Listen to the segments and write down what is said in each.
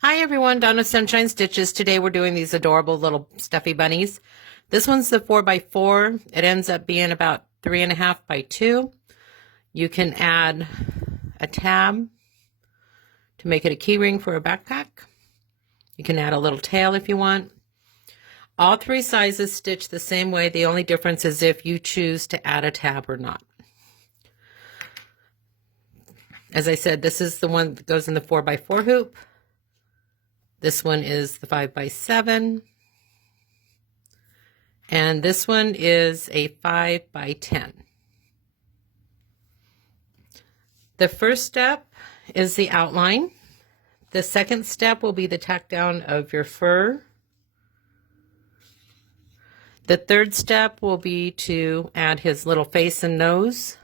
Hi everyone, Donna Sunshine Stitches. Today we're doing these adorable little stuffy bunnies. This one's the 4x4. It ends up being about 3.5 by 2. You can add a tab to make it a key ring for a backpack. You can add a little tail if you want. All 3 sizes stitch the same way. The only difference is if you choose to add a tab or not. As I said, this is the one that goes in the 4x4 hoop. This one is the 5x7, and this one is a 5x10. The first step is the outline. The second step will be the tack down of your fur. The third step will be to add his little face and nose.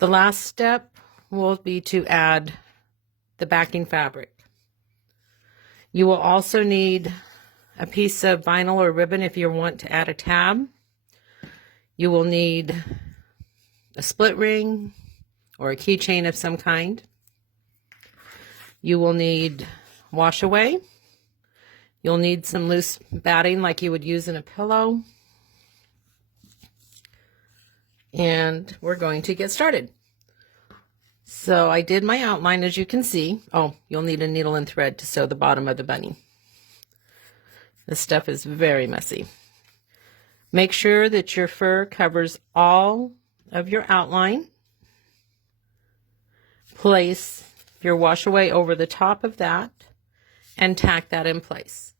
The last step will be to add the backing fabric. You will also need a piece of vinyl or ribbon if you want to add a tab. You will need a split ring or a keychain of some kind. You will need wash away. You'll need some loose batting like you would use in a pillow. And we're going to get started. So I did my outline, as you can see. Oh, you'll need a needle and thread to sew the bottom of the bunny. This stuff is very messy. Make sure that your fur covers all of your outline. Place your wash away over the top of that and tack that in place.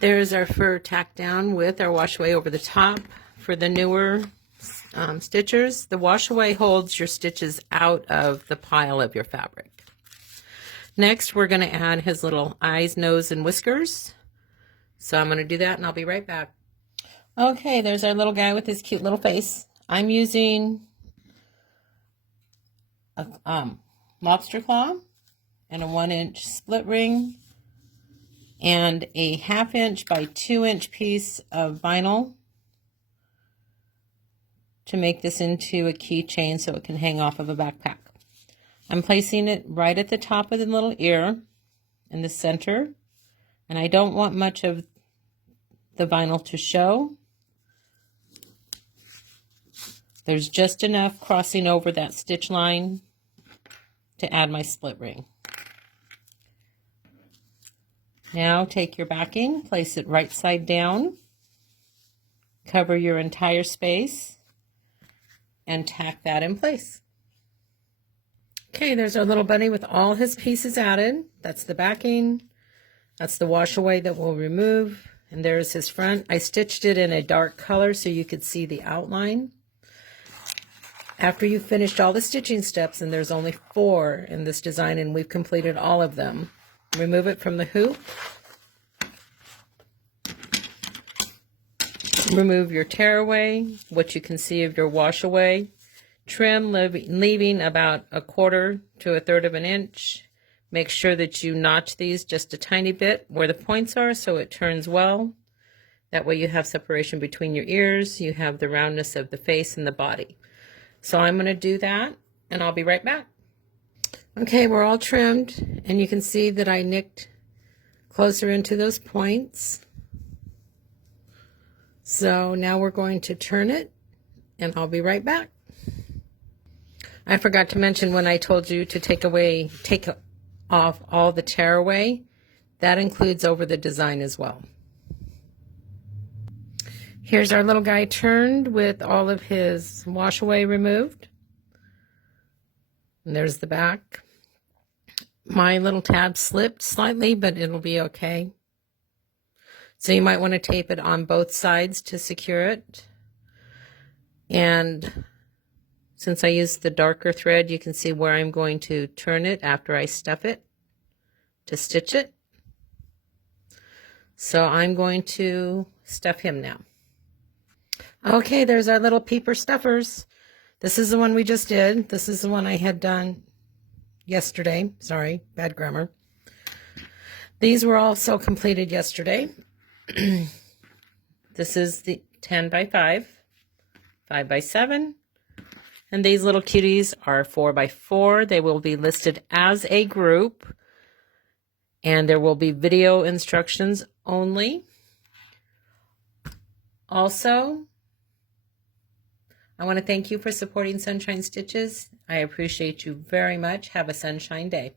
There's our fur tacked down with our wash away over the top. For the newer stitchers, the wash away holds your stitches out of the pile of your fabric. Next, we're going to add his little eyes, nose, and whiskers. So I'm going to do that and I'll be right back. Okay, there's our little guy with his cute little face. I'm using a lobster claw and a 1-inch split ring and a 1/2 inch by 2 inch piece of vinyl to make this into a keychain so it can hang off of a backpack. I'm placing it right at the top of the little ear in the center, and I don't want much of the vinyl to show. There's just enough crossing over that stitch line to add my split ring. Now take your backing, place it right side down, cover your entire space, and tack that in place. Okay, there's our little bunny with all his pieces added. That's the backing. That's the wash away that we'll remove. And there's his front. I stitched it in a dark color so you could see the outline. After you've finished all the stitching steps, and there's only 4 in this design and we've completed all of them, remove it from the hoop. Remove your tearaway, what you can see of your wash away. Trim, leaving about 1/4 to 1/3 of an inch. Make sure that you notch these just a tiny bit where the points are so it turns well. That way you have separation between your ears, you have the roundness of the face and the body. So I'm going to do that and I'll be right back. Okay, we're all trimmed and you can see that I nicked closer into those points. So now we're going to turn it and I'll be right back. I forgot to mention when I told you to take off all the tearaway, that includes over the design as well. Here's our little guy turned with all of his wash away removed. And there's the back. My little tab slipped slightly, but it'll be okay. So you might want to tape it on both sides to secure it. And since I used the darker thread, you can see where I'm going to turn it after I stuff it to stitch it. So I'm going to stuff him now. Okay, there's our little peeper stuffers. This is the one we just did. This is the one I had done yesterday. Sorry, bad grammar. These were also completed yesterday. This is the 10 by 5, 5 by 7, And these little cuties are 4x4. They will be listed as a group. And there will be video instructions only. Also, I want to thank you for supporting Sunshine Stitches. I appreciate you very much. Have a sunshine day.